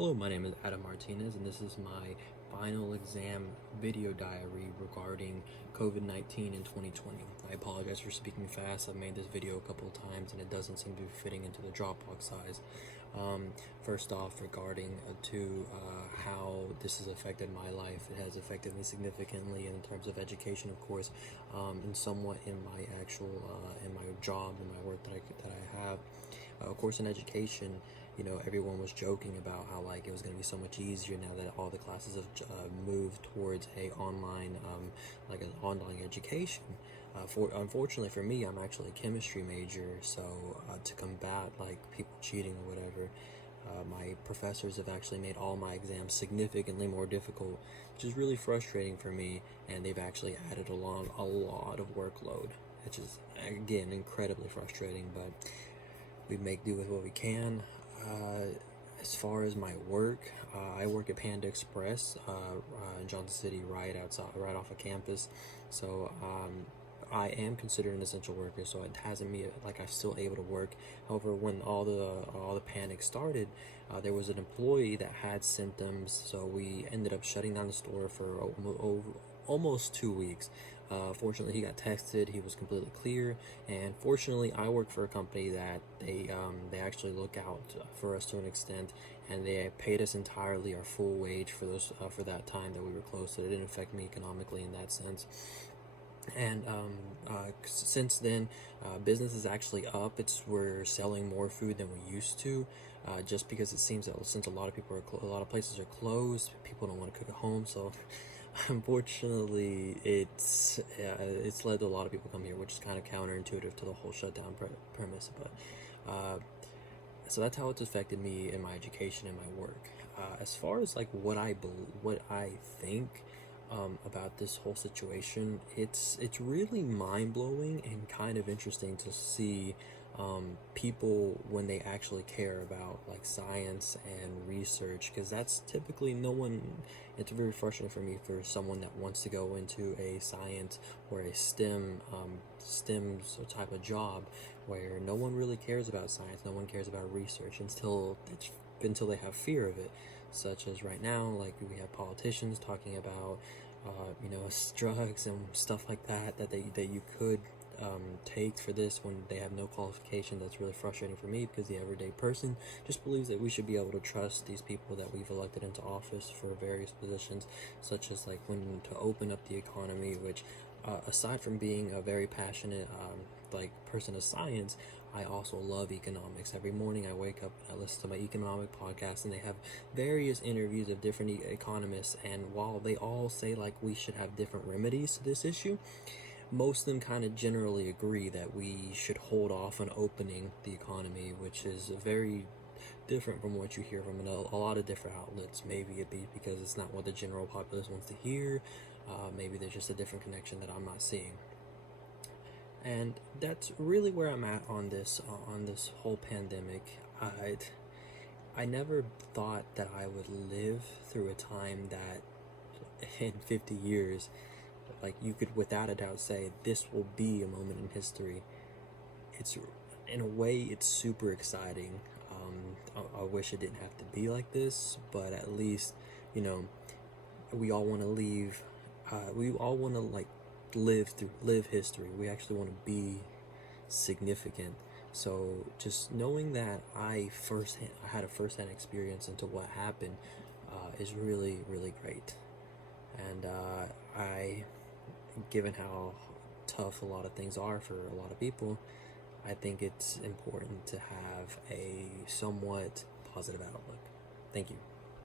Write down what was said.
Hello, my name is Adam Martinez, and this is my final exam video diary regarding COVID-19 in 2020. I apologize for speaking fast. I've made this video a couple of times, and it doesn't seem to be fitting into the Dropbox size. First off, regarding how this has affected my life, it has affected me significantly in terms of education, of course, and somewhat in my actual in my job and my work that I have. Of course, in education, everyone was joking about how it was going to be so much easier now that all the classes have moved towards an online education. Unfortunately for me, I'm actually a chemistry major, so to combat people cheating or whatever, my professors have actually made all my exams significantly more difficult, which is really frustrating for me, and they've actually added along a lot of workload, which is again incredibly frustrating, but we make do with what we can. As far as my work, I work at Panda Express in Johnson City, right off of campus. So I am considered an essential worker, so it hasn't me I'm still able to work. However, when all the panic started, there was an employee that had symptoms, so we ended up shutting down the store for almost 2 weeks. Fortunately, he got tested. He was completely clear, and fortunately, I work for a company that they actually look out for us to an extent, and they paid us entirely our full wage for that time that we were closed. So it didn't affect me economically in that sense. And since then, business is actually up. We're selling more food than we used to, just because it seems that since a lot of places are closed, people don't want to cook at home. So unfortunately, it's led to a lot of people come here, which is kind of counterintuitive to the whole shutdown premise. But so that's how it's affected me in my education and my work. As far as what I think about this whole situation, it's really mind-blowing and kind of interesting to see people when they actually care about science and research, because that's typically it's very frustrating for me for someone that wants to go into a science or a STEM type of job where no one really cares about science, no one cares about research until they have fear of it, such as right now, we have politicians talking about drugs and stuff like that you could take for this when they have no qualification. That's really frustrating for me, because the everyday person just believes that we should be able to trust these people that we've elected into office for various positions, such as when to open up the economy, which aside from being a very passionate person of science, I also love economics. Every morning I wake up and I listen to my economic podcast, and they have various interviews of different economists, and while they all say we should have different remedies to this issue, most of them kind of generally agree that we should hold off on opening the economy, which is very different from what you hear from a lot of different outlets. Maybe it be because it's not what the general populace wants to hear. Maybe there's just a different connection that I'm not seeing. And that's really where I'm at on this whole pandemic. I never thought that I would live through a time that in 50 years, you could without a doubt say this will be a moment in history. It's, in a way, it's super exciting. I wish it didn't have to be like this, but at least, we all want to leave. We all want to live history. We actually want to be significant. So just knowing that I had a firsthand experience into what happened is really, really great. And given how tough a lot of things are for a lot of people, I think it's important to have a somewhat positive outlook. Thank you.